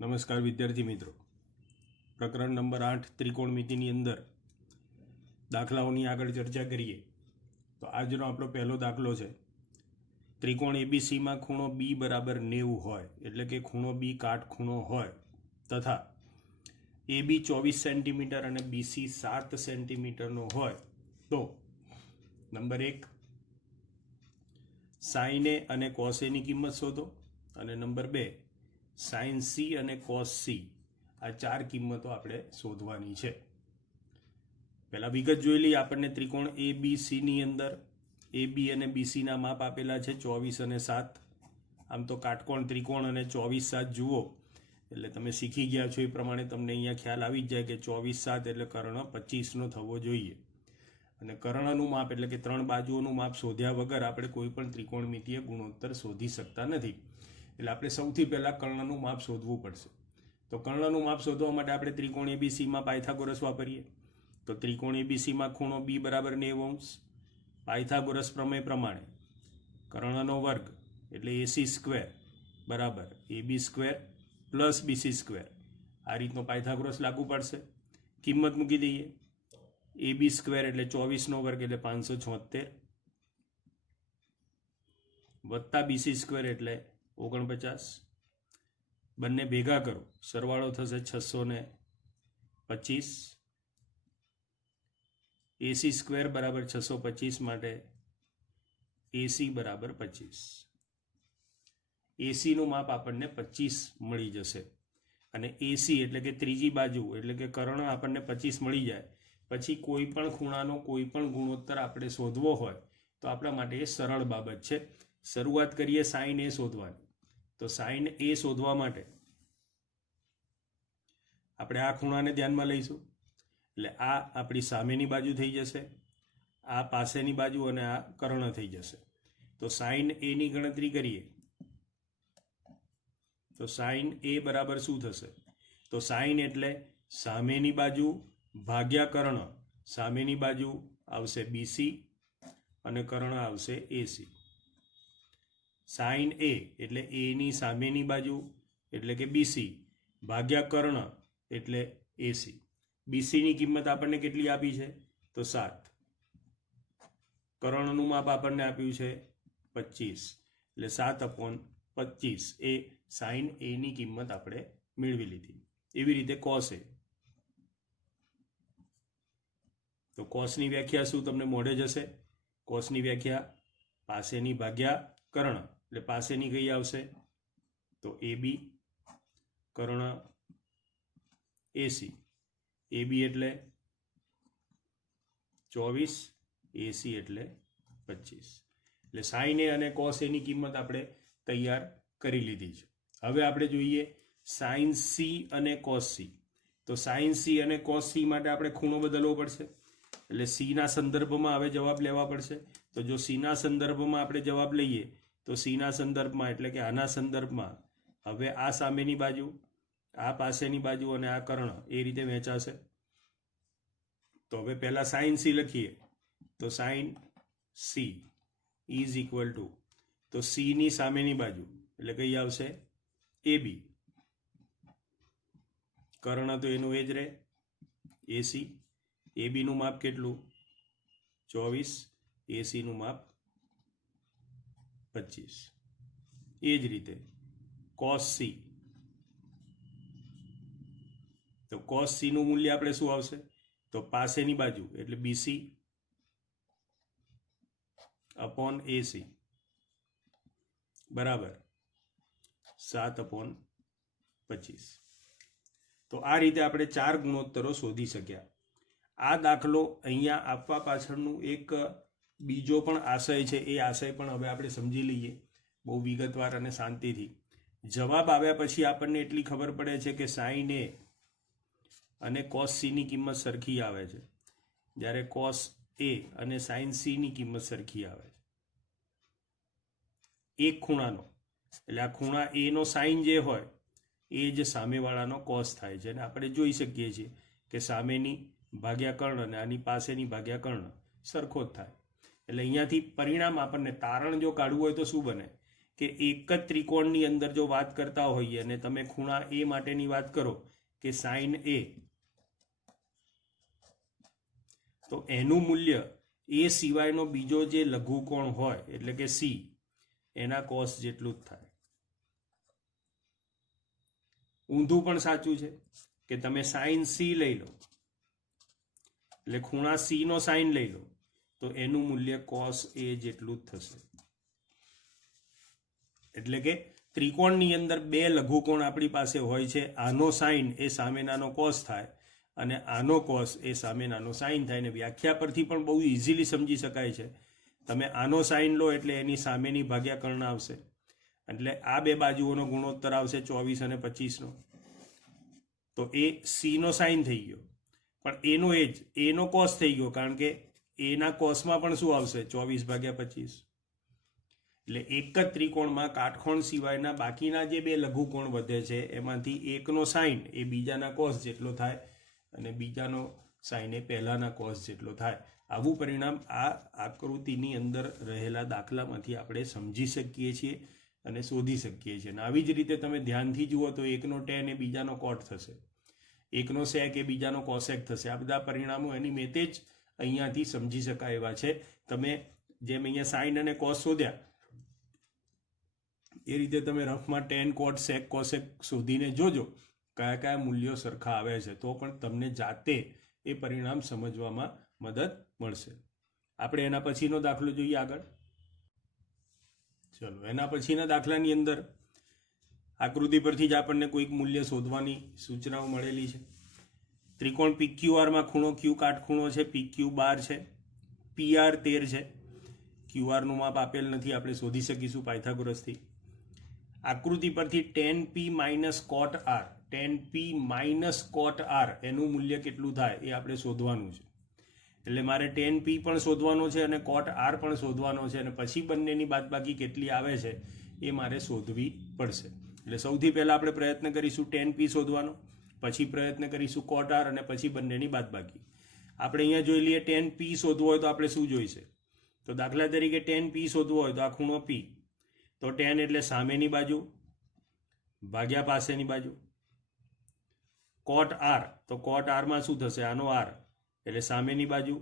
નમસ્કાર વિદ્યાર્થી મિત્રો, પ્રકરણ નંબર 8 ત્રિકોણમિતિની અંદર દાખલાઓની આગળ ચર્ચા કરીએ તો આજનો આપણો પહેલો દાખલો છે. ત્રિકોણ એબીસીમાં ખૂણો બી બરાબર 90 હોય, એટલે કે ખૂણો બી કાટખૂણો હોય તથા એબી 24 સેન્ટીમીટર અને બીસી 7 સેન્ટીમીટરનો હોય તો નંબર 1 સાઇન એ અને કોસ એની કિંમત શોધો, અને નંબર 2 સાઇન સી અને કોસ સી, આ ચાર કિંમતો આપણે શોધવાની છે. પહેલાં વિગત જોઈ લઈએ. આપણને ત્રિકોણ એ બી સીની અંદર એ બી અને બીસીના માપ આપેલા છે 24 અને 7. આમ તો કાટકોણ ત્રિકોણ અને 24 7 જુઓ એટલે તમે શીખી ગયા છો એ પ્રમાણે તમને અહીંયા ખ્યાલ આવી જ જાય કે 24 7 એટલે કર્ણ 25નો થવો જોઈએ. અને કર્ણનું માપ એટલે કે ત્રણ બાજુઓનું માપ શોધ્યા વગર આપણે કોઈ પણ ત્રિકોણમિતિય ગુણોત્તર શોધી શકતા નથી. એટલે આપણે સૌથી પહેલાં કર્ણનું માપ શોધવું પડશે. તો કર્ણનું માપ શોધવા માટે આપણે ત્રિકોણ એબીસીમાં પાયથાગોરસ વાપરીએ. તો ત્રિકોણ એબીસીમાં ખૂણો બી બરાબર 90°. પાયથાગોરસ પ્રમેય પ્રમાણે કર્ણનો વર્ગ એટલે એસી સ્ક્વેર બરાબર AB square plus BC square, આ રીતનો પાયથાગોરસ લાગુ પડશે. કિંમત મૂકી દઈએ. એબી સ્ક્વેર એટલે 24નો વર્ગ એટલે 576 વત્તા બીસી સ્ક્વેર એટલે 49. બંને ભેગા કરો, સરવાળો થશે 625. એસી સ્ક્વેર બરાબર 625 માટે એસી બરાબર 25. એસીનું માપ આપણને 25 મળી જશે. અને એસી એટલે કે ત્રીજી બાજુ એટલે કે કર્ણ આપણને 25 મળી જાય પછી કોઈ પણ ખૂણાનો કોઈ પણ ગુણોત્તર આપણે શોધવો હોય તો આપણા માટે એ સરળ બાબત છે. શરૂઆત કરીએ સાઇન એ શોધવાની. તો સાઇન એ શોધવા માટે આપણે આ ખૂણાને ધ્યાનમાં લઈશું. એટલે આ આપણી સામેની બાજુ થઈ જશે, આ પાસેની બાજુ અને આ કર્ણ થઈ જશે. તો સાઇન એની ગણતરી કરીએ તો સાઇન એ બરાબર શું થશે? તો સાઇન એટલે સામેની બાજુ ભાગ્યા કર્ણ. સામેની બાજુ આવશે બીસી અને કર્ણ આવશે એસી. સાઇન એ એટલે એની સામેની બાજુ એટલે કે બીસી ભાગ્યા કર્ણ એટલે એસી. બીસીની કિંમત આપણને કેટલી આપી છે? તો 7. કર્ણનું માપ આપણને આપ્યું છે 25 એટલે 7/25 એ સાઇન એની કિંમત આપણે મેળવી લીધી. એવી રીતે કોસ એ. તો કોસની વ્યાખ્યા શું તમને મોઢે જશે? કોસની વ્યાખ્યા પાસેની ભાગ્યા કર્ણ, એટલે પાસેની કઈ આવશે? તો એબી કર્ણ એસી. એબી એટલે 24, એસી એટલે 25. એટલે સાઇન એ અને કોસ એની કિંમત આપણે તૈયાર કરી લીધી છે. હવે આપણે જોઈએ સાઇન સી અને કોસ સી. તો સાઇન સી અને કોસ સી માટે આપણે ખૂણો બદલવો પડશે. એટલે સીના સંદર્ભમાં હવે જવાબ લેવા પડશે. તો જો સીના સંદર્ભમાં આપણે જવાબ લઈએ તો સીના સંદર્ભમાં એટલે કે આના સંદર્ભમાં હવે આ સામેની બાજુ, આ પાસેની બાજુ અને આ કર્ણ એ રીતે વહેંચાશે. તો હવે પહેલા સાઇન સી લખીએ. તો sign she is equal to, તો સીની સામેની બાજુ એટલે કઈ આવશે? એબી. કર્ણ તો એનું એ જ રહે એસી. એબીનું માપ કેટલું? 24. એસીનું માપ 25. એ જ રીતે કોસ સી. તો કોસ સીનું મૂલ્ય આપણે શું આવશે? તો પાસેની બાજુ એટલે બીસી અપોન એસી બરાબર 7/25. તો આ રીતે આપણે ચાર ગુણોત્તરો શોધી શક્યા. આ દાખલો અહીંયા આપવા પાછળનું એક બીજો પણ આશય છે. એ આશય પણ હવે આપણે સમજી લઈએ બહુ વિગતવાર અને શાંતિથી. જવાબ આવ્યા પછી આપણને એટલી ખબર પડે છે કે સાઇન એ અને કોસ સીની કિંમત સરખી આવે છે, જ્યારે કોસ એ અને સાઇન સીની કિંમત સરખી આવે છે. એક ખૂણાનો એટલે આ ખૂણા એનો સાઇન જે હોય એ જ સામેવાળાનો કોસ થાય છે. અને આપણે જોઈ શકીએ છીએ કે સામેની ભાગ્યા કર્ણ અને આની પાસેની ભાગ્યા કર્ણ સરખો જ થાય. એટલે અહીંયાથી પરિણામ આપણને તારણ જો કાઢવું હોય તો શું બને કે એક જ ત્રિકોણની અંદર જો વાત કરતા હોઈએ અને તમે ખૂણા એ માટેની વાત કરો કે સાઇન એ, તો એનું મૂલ્ય એ સિવાયનો બીજો જે લઘુકોણ હોય એટલે કે સી એના કોસ જેટલું જ થાય. ઊંધું પણ સાચું છે કે તમે સાઇન સી લઈ લો એટલે ખૂણા સી નો સાઇન લઈ લો તો એનું મૂલ્ય કોસ એ જેટલું જ થશે. એટલે કે ત્રિકોણની અંદર બે લઘુકોણ આપણી પાસે હોય છે, આનો સાઇન એ સામેનાનો કોસ થાય અને આનો કોસ એ સામેનાનો સાઇન થાય. ને વ્યાખ્યા પરથી પણ બહુ ઇઝીલી સમજી શકાય છે. તમે આનો સાઇન લો એટલે એની સામેની ભાગ્યા કર્ણ આવશે, એટલે આ બે બાજુઓનો ગુણોત્તર આવશે 24 અને 25નો. તો એ સી નો સાઇન થઈ ગયો, પણ એનો એ જ એનો કોસ થઈ ગયો, કારણ કે એના કોસમાં પણ શું આવશે 24/25. એટલે એક જ ત્રિકોણમાં કાટકોણ સિવાયના બાકીના જે બે લઘુકોણ વધે છે એમાંથી એકનો સાઇન એ બીજાના કોસ જેટલો થાય અને બીજાનો સાઇન એ પહેલાના કોસ જેટલો થાય. આવું પરિણામ આ આકૃતિની અંદર રહેલા દાખલામાંથી આપણે સમજી શકીએ છીએ અને શોધી શકીએ છીએ. અને આવી જ રીતે તમે ધ્યાનથી જુઓ તો એકનો ટેન એ બીજાનો કોટ થશે, એકનો સેક એ બીજાનો કોસેક થશે. આ બધા પરિણામો એની મેતે જ અહીંયાથી સમજી શકાય એવા છે. તમે જેમ અહીંયા સાઇન અને કોસ શોધ્યા એ રીતે તમે રફમાં ટેન કોટ સેક કોસેક શોધીને જોજો કયા કયા મૂલ્યો સરખા આવે છે, તો પણ તમને જાતે એ પરિણામ સમજવામાં મદદ મળશે. આપણે એના પછીનો દાખલો જોઈએ આગળ. ચલો, એના પછીના દાખલાની અંદર આકૃતિ પરથી જ આપણને કોઈક મૂલ્ય શોધવાની સૂચનાઓ મળેલી છે. ત્રિકોણ PQRમાં ખૂણો Q કાટખૂણો છે, PQ 12 છે, PR 13 છે. QR નું માપ આપેલ નથી, આપણે શોધી શકીશું પાયથાગોરસથી. આકૃતિ પરથી tan P - cot R, tan P - cot R એનું મૂલ્ય કેટલું થાય એ આપણે શોધવાનું છે. એટલે મારે tan P પણ શોધવાનો છે અને cot R પણ શોધવાનો છે, અને પછી બંનેની બાદબાકી કેટલી આવે છે એ મારે શોધવી પડશે. એટલે સૌથી પહેલા આપણે પ્રયત્ન કરીશું tan P શોધવાનો, પછી પ્રયત્ન કરીશું cot R અને પછી બંનેની બાદબાકી. આપણે અહીંયા જોઈ લઈએ tan P શોધવો હોય તો આપણે શું જોઈશે? તો દાખલા તરીકે tan P શોધવો હોય તો આ ખૂણો P, તો tan એટલે સામેની બાજુ ભાગ્યા પાસેની બાજુ. cot R, તો cot R માં શું થશે? આનો R એટલે સામેની બાજુ,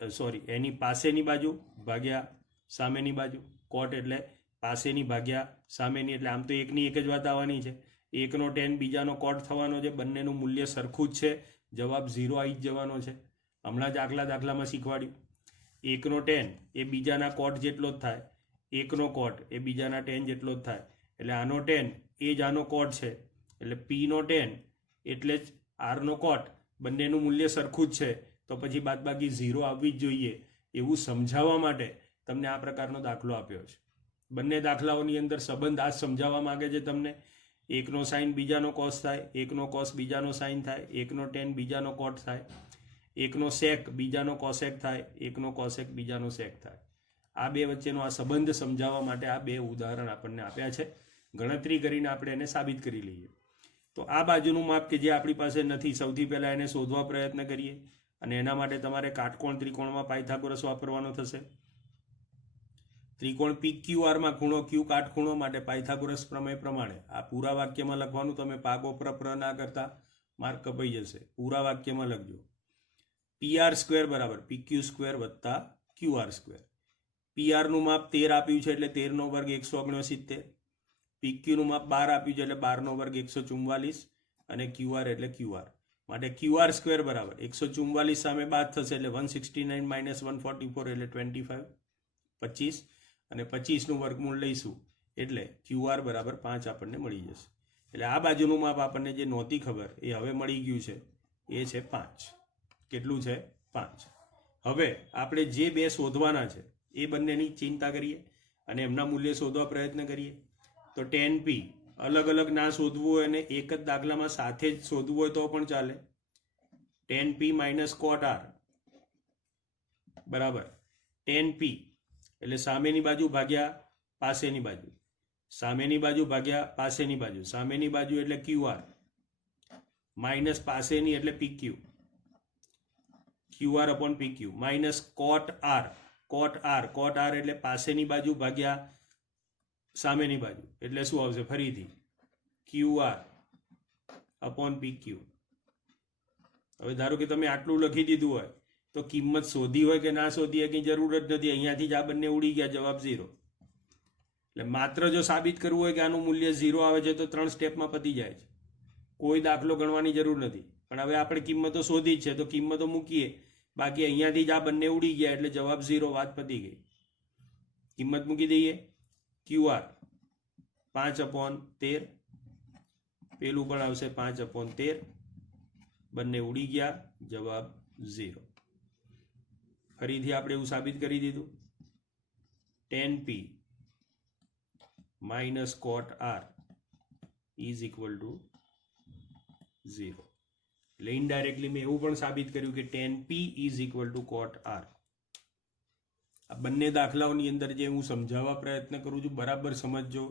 સોરી એની પાસેની બાજુ ભાગ્યા સામેની બાજુ. cot એટલે પાસેની ભાગ્યા સામેની, એટલે આમ તો એકની એક જ વાત આવવાની છે. એકનો tan બીજાનો cot થવાનો છે, બંનેનું મૂલ્ય સરખું જ છે, જવાબ 0 આવી જ જવાનો છે. હમણાં જ આગલા દાખલામાં શીખવાડ્યું. એકનો tan એ બીજાના cot જેટલો જ થાય, એકનો cot એ બીજાના tan જેટલો જ થાય, એટલે આનો tan એ જ આનો cot છે, એટલે P નો tan એટલે જ R નો cot, બંનેનું મૂલ્ય સરખું જ છે, તો પછી બાદબાકી 0 આવવી જ જોઈએ. એવું સમજાવવા માટે તમને આ પ્રકારનો દાખલો આપ્યો છે. બંને દાખલાઓની અંદર સંબંધ આ સમજાવવા માંગે છે તમને. એકનો સાઇન બીજાનો કોસ થાય, એકનો કોસ બીજાનો સાઇન થાય, એકનો tan બીજાનો cot થાય, એકનો sec બીજાનો cosec થાય, એકનો cosec બીજાનો sec થાય. આ બે વચ્ચેનો આ સંબંધ સમજાવવા માટે આ બે ઉદાહરણ આપણને આપ્યા છે. ગણતરી કરીને આપણે એને સાબિત કરી લઈએ. તો આ બાજુનું માપ કે જે આપણી પાસે નથી, સૌથી પહેલા એને શોધવા પ્રયત્ન કરીએ, અને એના માટે તમારે કાટકોણ ત્રિકોણમાં પાયથાગોરસ વાપરવાનો થશે. ત્રિકોણ PQRમાં ખૂણો Q કાટખૂણો માટે પાયથાગોરસ પ્રમેય પ્રમાણે આ પૂરા વાક્યમાં લખવાનું. તમે પાગો પ્ર ના કરતા માર્ક કપાઈ જશે. પૂરા વાક્યમાં લખજો. PR² બરાબર PQ² વત્તા QR². PR નું માપ 13 આપ્યું છે એટલે 13 નો વર્ગ 169, PQ નું માપ 12 આપ્યું છે એટલે 12 નો વર્ગ 144, અને QR એટલે QR. માટે QR² બરાબર 144 સામે બાદ થશે એટલે 169 - 144 એટલે 25, 25, અને 25 નું વર્ગમૂળ લઈશું એટલે QR બરાબર 5 આપણને મળી જશે. એટલે આ બાજુનું માપ આપણને જે નહોતી ખબર એ હવે મળી ગયું છે, એ છે 5. કેટલું છે? 5. હવે આપણે જે બે શોધવાના છે એ બંનેની ચિંતા કરીએ અને એમના મૂલ્ય શોધવા પ્રયત્ન કરીએ. તો tan P અલગ અલગ ના શોધવું હોય અને એક જ દાખલામાં સાથે જ શોધવું હોય તો પણ ચાલે. tan P - cot R બરાબર tan P એટલે સામેની બાજુ ભાગ્યા પાસેની બાજુ, સામેની બાજુ ભાગ્યા પાસેની બાજુ, સામેની બાજુ એટલે QR માઇનસ પાસેની એટલે PQ, QR upon PQ minus cot R, cot R એટલે પાસેની બાજુ ભાગ્યા સામેની બાજુ એટલે શું આવશે ફરીથી QR અપોન PQ. હવે ધારો કે તમે આટલું લખી દીધું હોય તો કિંમત શોધી હોય કે ના શોધી હોય કંઈ જરૂર જ નથી. અહીંયાથી જ આ બંને ઉડી ગયા, જવાબ 0. એટલે માત્ર જો સાબિત કરવું હોય કે આનું મૂલ્ય 0 આવે છે તો 3 સ્ટેપમાં પતી જાય છે. કોઈ દાખલો ગણવાની જરૂર નથી. પણ હવે આપણે કિંમતો શોધી જ છે તો કિંમતો મૂકીએ. બાકી અહીંયાથી જ આ બંને ઉડી ગયા એટલે જવાબ 0, વાત પતી ગઈ. કિંમત મૂકી દઈએ. QR 5/13, પેલું પણ આવશે 5/13, બંને ઉડી ગયા, જવાબ 0. ફરીથી આપણે એવું સાબિત કરી દીધું. tan P minus cot R is equal to 0. એટલે ઇનડાયરેક્ટલી મેં એવું પણ સાબિત કર્યું કે tan P is equal to cot R. આ બંને દાખલાઓની અંદર જે હું સમજાવવા પ્રયત્ન કરું છું બરાબર સમજજો.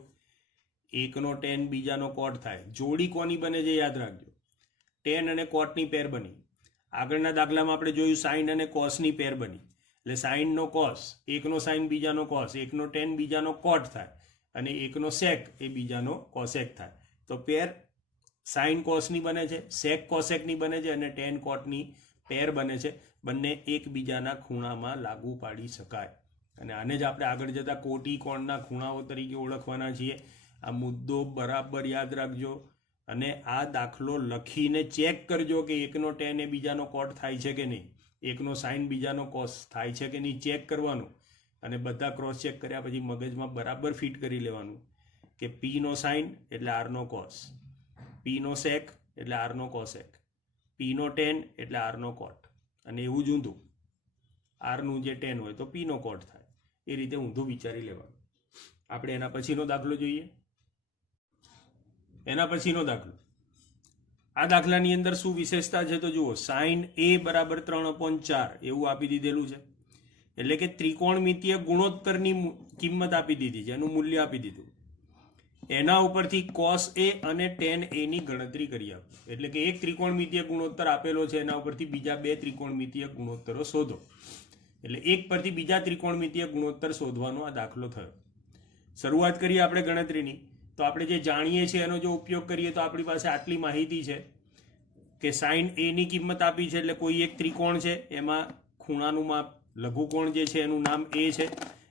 એકનો tan બીજાનો cot થાય. જોડી કોની બને છે યાદ રાખજો. tan અને cotની પેર બની. આગળના દાખલામાં આપણે જોયું sin અને cosની પેર બની. એટલે sin નો cos, એકનો sin બીજાનો cos, એકનો tan બીજાનો cot થાય અને એકનો sec એ બીજાનો cosec થાય. તો પેર sin cosની બને છે, sec cosecની બને છે અને tan cotની પેર બને છે. બંને એકબીજાના ખૂણામાં લાગુ પાડી શકાય અને આને જ આપણે આગળ જતા કોટી કોણના ખૂણાઓ તરીકે ઓળખવાના છીએ. આ મુદ્દો બરાબર યાદ રાખજો અને આ દાખલો લખીને ચેક કરજો કે એકનો tan એ બીજાનો cot થાય છે કે નહીં, એકનો sin બીજાનો cos થાય છે કે નહીં, ચેક કરવાનું. અને બધા ક્રોસ ચેક કર્યા પછી મગજમાં બરાબર ફિટ કરી લેવાનું કે P નો sin એટલે R નો cos, P નો sec એટલે R નો cosec, P નો tan એટલે R નો cot. અને એવું જ ઊંધું, R નું જે tan હોય તો P નો cot થાય. એ રીતે ઊંધું વિચારી લેવાનું. આપણે એના પછીનો દાખલો જોઈએ. એના પછીનો દાખલો. આ દાખલાની અંદર શું વિશેષતા છે તો જુઓ. sin A બરાબર 3/4 એવું આપી દીધેલું છે. એટલે કે ત્રિકોણમિતીય ગુણોત્તરની કિંમત આપી દીધી છે, એનું મૂલ્ય આપી દીધું. એના ઉપરથી cos A અને tan A ની ગણતરી કરી આપો. એટલે કે એક ત્રિકોણમિતીય ગુણોત્તર આપેલો છે, એના ઉપરથી બીજા બે ત્રિકોણમિતીય ગુણોત્તરો શોધો. એટલે એક પરથી બીજા ત્રિકોણમિતીય ગુણોત્તર શોધવાનો આ દાખલો થયો. શરૂઆત કરીએ આપણે ગણતરીની. તો આપણે જે જાણીએ છીએ એનો જો ઉપયોગ કરીએ તો આપણી પાસે આટલી માહિતી છે કે sin A ની કિંમત આપી છે. એટલે કોઈ એક ત્રિકોણ છે, એમાં ખૂણાનું માપ લઘુકોણ જે છે એનું નામ A છે.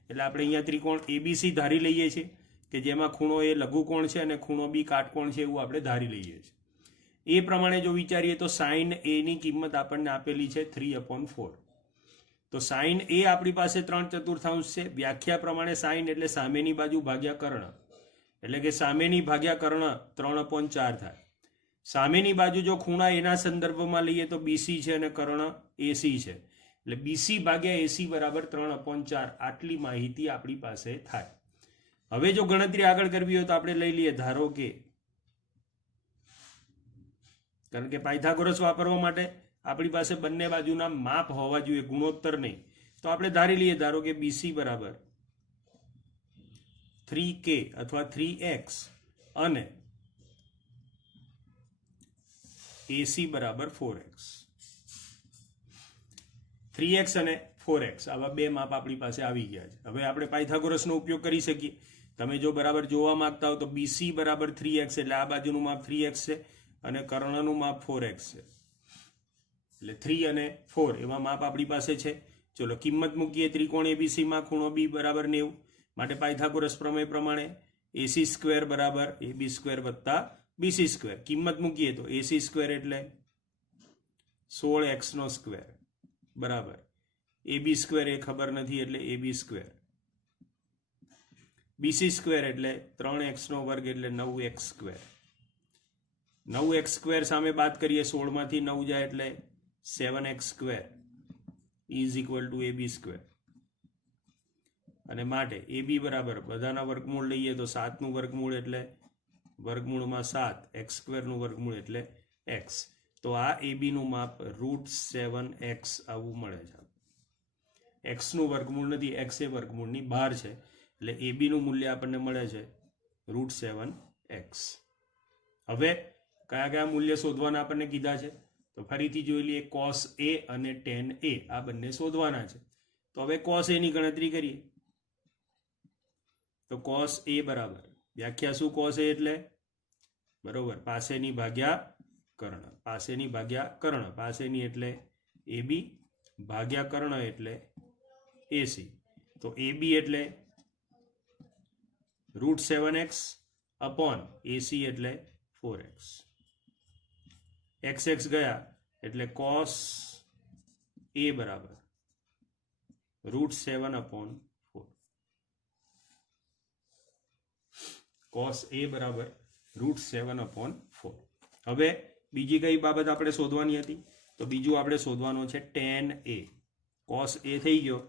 એટલે આપણે અહીંયા ત્રિકોણ ABC ધારી લઈએ છીએ કે જેમાં ખૂણો A લઘુકોણ છે અને ખૂણો B કાટકોણ છે એવું આપણે ધારી લઈએ છીએ. એ પ્રમાણે જો વિચારીએ તો sin A ની કિંમત આપણને આપેલી છે 3/4. તો sin A આપણી પાસે 3/4 છે. વ્યાખ્યા પ્રમાણે sin એટલે સામેની બાજુ ભાગ્યા કર્ણ. એટલે કે સામેની ભાગ્યા કર્ણ 3/4 થાય. સામેની બાજુ જો ખૂણા એના સંદર્ભમાં લઈએ તો BC છે અને કર્ણ AC છે. એટલે BC ભાગ્યા AC બરાબર 3/4. આટલી માહિતી આપણી પાસે થાય. હવે જો ગણતરી આગળ કરવી હોય તો આપણે લઈ લઈએ. ધારો કે કારણ કે પાયથાગોરસ વાપરવા માટે આપણી પાસે બંને બાજુના માપ હોવા જોઈએ, ગુણોત્તર નહીં. તો આપણે ધારી લઈએ. ધારો કે BC બરાબર 3K અથવા 3X અને AC બરાબર 4X. 3X અને 4X આવા બે માપ આપણી પાસે આવી ગયા છે. હવે આપણે પાયથાગોરસનો ઉપયોગ કરી શકીએ. તમે જો બરાબર જોવા માંગતા હો તો BC બરાબર 3X એટલે આ બાજુનું માપ 3X છે અને કર્ણનું માપ 4X છે. એટલે 3 અને 4 એવા માપ આપણી પાસે છે. ચલો કિંમત મૂકીએ. ત્રિકોણ ABC માં ખૂણો B બરાબર 90. માટે પાયથાગોરસ પ્રમેય પ્રમાણે AC² બરાબર AB² વત્તા BC². કિંમત મૂકીએ તો AC² એટલે 16x² બરાબર AB² એ ખબર નથી એટલે AB². BC² એટલે 3x² એટલે 9x². 9x² સામે બાદ કરીએ 16 માંથી 9 જાય એટલે 7x² is equal to AB². અને માટે AB બરાબર બધાના વર્ગમૂળ લઈએ તો 7 નું વર્ગમૂળ એટલે વર્ગમૂળમાં 7, x² નું વર્ગમૂળ એટલે x. તો આ AB નું માપ √7x આવું મળે છે. x નું વર્ગમૂળ નથી, x એ વર્ગમૂળની બહાર છે. એટલે AB નું મૂલ્ય આપણને મળે છે √7x. હવે કયા કયા મૂલ્ય શોધવાના આપણને કીધા છે તો ફરીથી જોઈ લઈએ. cos A અને tan A આ બંને શોધવાના છે. તો હવે cos A ની ગણતરી કરીએ. તો cos a બરાબર વ્યાખ્યા શું cos a એટલે બરોબર પાસેની ભાગ્યા કર્ણ, પાસેની ભાગ્યા કર્ણ, પાસેની એટલે ab ભાગ્યા કર્ણ એટલે ac, તો ab એટલે √7x અપોન ac એટલે 4x, xx ગયા એટલે cos a બરાબર √7 અપોન 4, cos a બરાબર √7 અપોન 4. હવે બીજી કઈ બાબત આપણે શોધવાની હતી? તો બીજું આપણે શોધવાનું છે tan a. cos a થઈ ગયો,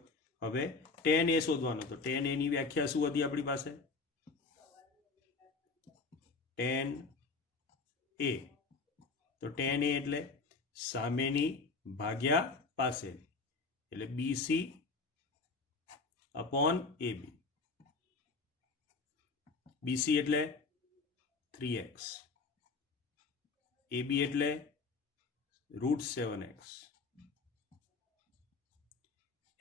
હવે tan a શોધવાનો. તો tan a ની વ્યાખ્યા શું હતી આપણી પાસે? tan a, તો tan a એટલે સામેની ભાગ્યા પાસેની, એટલે bc અપોન ab. bc એટલે 3x, ab એટલે √7x,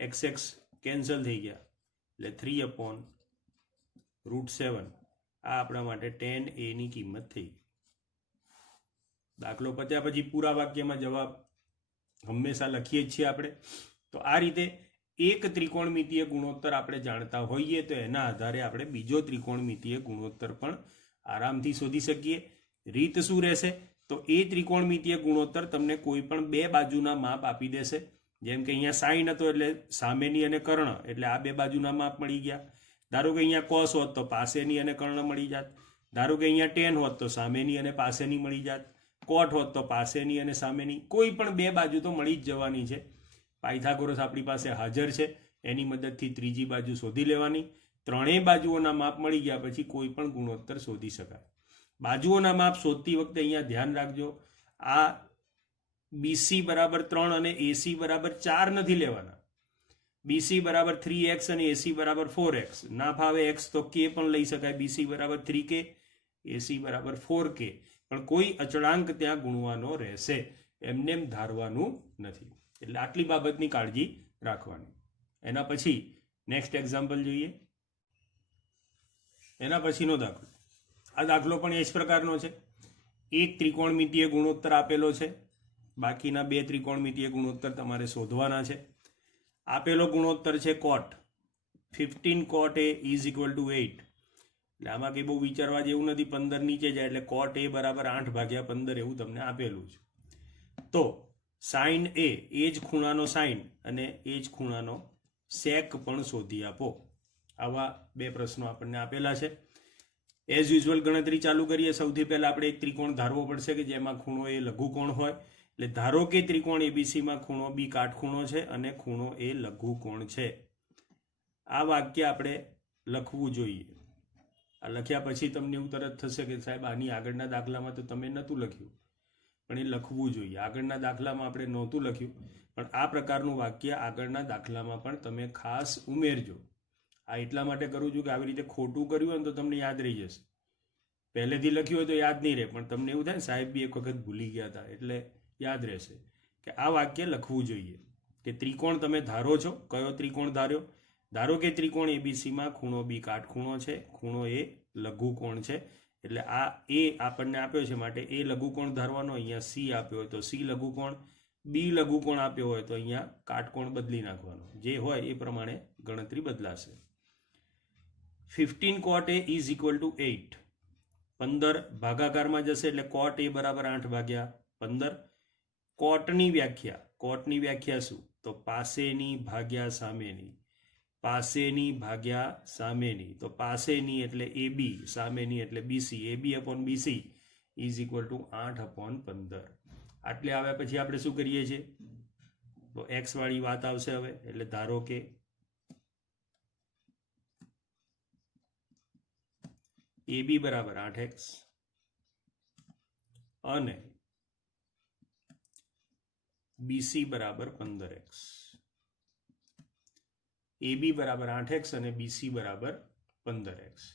xx કેન્સલ થઈ ગયા એટલે 3 અપોન √7. આ આપણા માટે tan a ની કિંમત થઈ. દાખલો પત્યા પછી પૂરા વાક્યમાં જવાબ હંમેશા લખીએ જ છીએ આપણે. તો આ રીતે એક ત્રિકોણમિતીય ગુણોત્તર આપણે જાણતા હોઈએ તો એના આધારે આપણે બીજો ત્રિકોણમિતીય ગુણોત્તર પણ આરામથી શોધી શકીએ. રીત શું રહેશે? તો એ ત્રિકોણમિતીય ગુણોત્તર તમને કોઈ પણ બે બાજુના માપ આપી દેશે. જેમ કે અહીંયા સાઈન હતો એટલે સામેની અને કર્ણ, એટલે આ બે બાજુના માપ મળી ગયા. ધારો કે અહીંયા કોસ હોત તો પાસેની અને કર્ણ મળી જાત. ધારો કે અહીંયા ટેન હોત તો સામેની અને પાસેની મળી જાત. કોટ હોત તો પાસેની અને સામેની. કોઈ પણ બે બાજુ તો મળી જ જવાની છે. પાયથાગોરસ આપણી પાસે હાજર છે, એની મદદથી ત્રીજી બાજુ શોધી લેવાની. ત્રણેય બાજુઓના માપ મળી ગયા પછી કોઈ પણ ગુણોત્તર શોધી શકાય. બાજુઓના માપ શોધતી વખતે અહીંયા ધ્યાન રાખજો, આ BC બરાબર 3 અને AC બરાબર 4 નથી લેવાના. BC બરાબર 3x અને AC બરાબર 4x. ના ફાવે x તો k પણ લઈ શકાય. BC બરાબર 3k, AC બરાબર 4k. પણ કોઈ અચળાંક ત્યાં ગુણવાનો રહેશે, એમને એમ ધારવાનું નથી. એટલે આટલી બાબતની કાળજી રાખવાની. એના પછી નેક્સ્ટ એક્ઝામ્પલ જોઈએ. એના પછીનો દાખલો. આ દાખલો પણ એ જ પ્રકારનો છે. એક ત્રિકોણમિતીય ગુણોત્તર આપેલો છે, બાકીના બે ત્રિકોણમિતીય ગુણોત્તર તમારે શોધવાના છે. આપેલો ગુણોત્તર છે cot. 15 cot a is equal to 8. એટલે આમાં કંઈ બહુ વિચારવા જેવું નથી. 15 નીચે જાય એટલે cot a બરાબર 8/15 એવું તમને આપેલું છે. તો સાઇન એ જ ખૂણાનો સાઇન અને એ જ ખૂણાનો સેક પણ શોધી આપો. આવા બે પ્રશ્નો આપણને આપેલા છે. એઝ યુઝ્યુઅલ ગણતરી ચાલુ કરીએ. સૌથી પહેલા આપણે એક ત્રિકોણ ધારવો પડશે કે જેમાં ખૂણો એ લઘુકોણ હોય. એટલે ધારો કે ત્રિકોણ એબીસીમાં ખૂણો બી કાટખૂણો છે અને ખૂણો એ લઘુકોણ છે. આ વાક્ય આપણે લખવું જોઈએ. આ લખ્યા પછી તમને એવું તરત થશે કે સાહેબ આની આગળના દાખલામાં તો તમે નહોતું લખ્યું, પણ એ લખવું જોઈએ. આગળના દાખલામાં આપણે નહોતું લખ્યું, પણ આ પ્રકારનું વાક્ય આગળના દાખલામાં પણ તમે ખાસ ઉમેરજો. આ એટલા માટે કરું છું કે આવી રીતે ખોટું કર્યું હોય ને તો તમને યાદ રહી જશે. પહેલેથી લખ્યું હોય તો યાદ નહીં રહે, પણ તમને એવું થાય ને સાહેબ બી એક વખત ભૂલી ગયા હતા, એટલે યાદ રહેશે કે આ વાક્ય લખવું જોઈએ કે ત્રિકોણ તમે ધારો છો. કયો ત્રિકોણ ધાર્યો? ધારો કે ત્રિકોણ એબીસીમાં ખૂણો બી કાટખૂણો છે, ખૂણો એ લઘુકોણ છે. એટલે આ એ આપણને આપ્યો છે માટે એ લઘુકોણ ધારવાનો. અહીંયા સી આપ્યો હોય તો સી લઘુકોણ, બી લઘુકોણ આપ્યો હોય તો અહીંયા કાટકોણ બદલી નાખવાનો. જે હોય એ પ્રમાણે ગણતરી બદલાશે. 15 cot a is equal to 8. 15 ભાગાકારમાં જશે એટલે cot a બરાબર 8/15. કોટની વ્યાખ્યા શું? તો પાસેની ભાગ્યા સામેની. પાસેની ભાગ્યા સામેની. તો પાસેની એટલે AB, સામેની એટલે BC. AB upon BC is equal to 8/15. આટલે આવ્યા પછી આપણે શું કરીએ છીએ? તો x વાળી વાત આવશે હવે. એટલે ધારો કે AB બરાબર 8x અને BC બરાબર 15x. AB બરાબર 8x અને BC બરાબર 15x.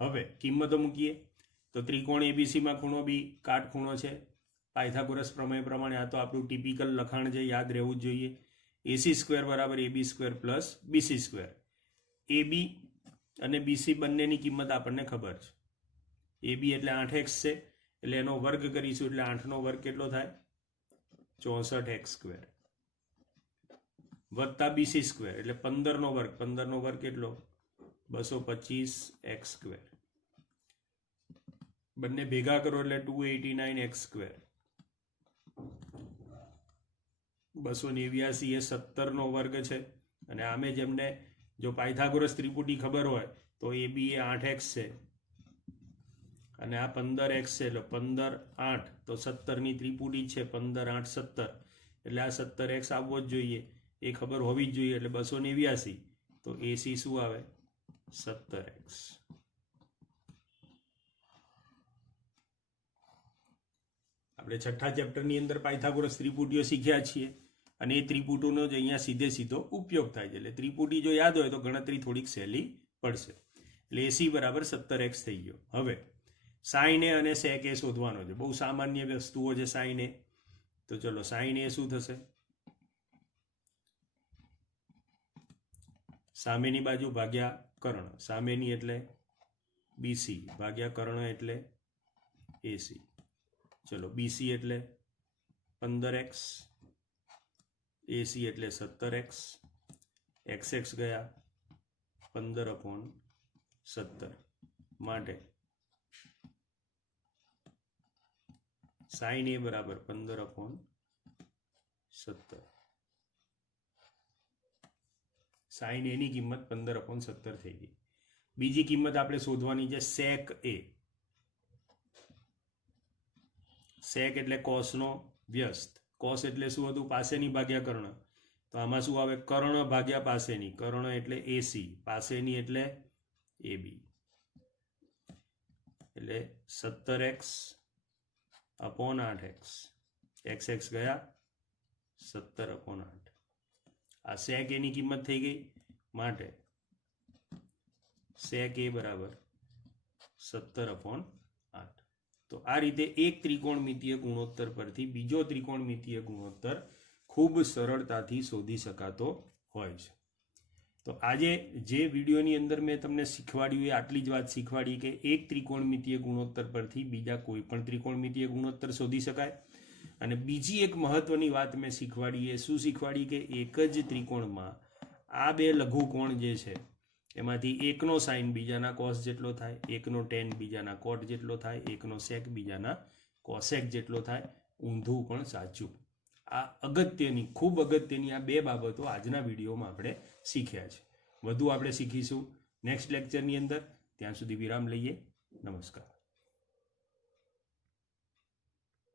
હવે કિંમતો મૂકીએ તો ત્રિકોણ એબીસીમાં ખૂણો બી કાટખૂણો છે. પાયથાગોરસ પ્રમેય પ્રમાણે આ તો આપણું ટિપિકલ લખાણ છે, યાદ રહેવું જ જોઈએ. AC² બરાબર AB² પ્લસ BC². AB અને બીસી બંનેની કિંમત આપણને ખબર છે. એ બી એટલે 8x છે, એટલે એનો વર્ગ કરીશું એટલે 8નો વર્ગ કેટલો થાય? 64x² વત્તા બીસી સ્ક્વેર એટલે 15નો વર્ગ. 15નો વર્ગ કેટલો? 225x². બંને ભેગા કરો એટલે 289x². 289 એ 17નો વર્ગ છે. અને આમે જેમને જો પાયથાગોરસ ત્રિપુટી ખબર હોય તો એ બી એ 8x છે અને આ 15x છે, એટલે 15 8 તો 17ની ત્રિપુટી છે. 15 8 17 એટલે આ 17x આવવો જ જોઈએ, એ ખબર હોવી જ જોઈએ. એટલે 289 તો એસી શું આવે? 17x. આપણે છઠ્ઠા ચેપ્ટરની અંદર પાયથાગોરસ ત્રિપુટીઓ શીખ્યા છીએ અને એ ત્રિપુટીનો જ અહીંયા સીધો ઉપયોગ થાય છે. એટલે ત્રિપુટી જો યાદ હોય તો ગણતરી થોડીક સહેલી પડશે. એટલે એસી બરાબર 17x થઈ ગયો. હવે સાઈન એ અને સેક એ શોધવાનો છે. બહુ સામાન્ય વસ્તુઓ છે સાઈન એ. તો ચલો સાઈન એ શું થશે? સામેની બાજુ ભાગ્યા કર્ણ. સામેની એટલે બીસી ભાગ્યા કર્ણ એટલે એસી. ચલો બીસી એટલે 15x, એસી એટલે 17x, xx ગયા 15/17 માટે સાઈન એ બરાબર 15/17. સાઈન એની કિંમત 15/17 થઈ ગઈ. બીજી કિંમત આપણે શોધવાની છે સેક એ. સેક એટલે કોસનો વ્યસ્ત. કોસ એટલે શું હતું? પાસેની ભાગ્યા કર્ણ. તો આમાં શું આવે? કર્ણ ભાગ્યા પાસેની. કર્ણ એટલે એસી, પાસેની એટલે એબી. એટલે 17x/8x. xx ગયા 17/8. આ સેક એની કિંમત થઈ ગઈ માટે સેક એ બરાબર 17/8. તો આ રીતે એક ત્રિકોણમિતીય ગુણોત્તર પરથી બીજો ત્રિકોણમિતીય ગુણોત્તર ખૂબ સરળતાથી શોધી શકાતો હોય છે. તો આજે જે વિડીયોની અંદર મેં તમને શીખવાડ્યું એ આટલી જ વાત શીખવાડી કે એક ત્રિકોણમિતીય ગુણોત્તર પરથી બીજા કોઈ પણ ત્રિકોણમિતીય ગુણોત્તર શોધી શકાય. અને બીજી એક મહત્વની વાત મેં શીખવાડી એ શું શીખવાડી કે એક જ ત્રિકોણમાં આ બે લઘુકોણ જે છે એમાંથી એકનો સાઇન બીજાના કોસ જેટલો થાય, એકનો ટેન બીજાના કોટ જેટલો થાય, એકનો સેક બીજાના કોસેક જેટલો થાય, ઊંધું પણ સાચું. આ અગત્યની, ખૂબ અગત્યની આ બે બાબતો આજના વિડીયોમાં આપણે શીખ્યા છે. વધુ આપણે શીખીશું નેક્સ્ટ લેક્ચરની અંદર. ત્યાં સુધી વિરામ લઈએ. નમસ્કાર.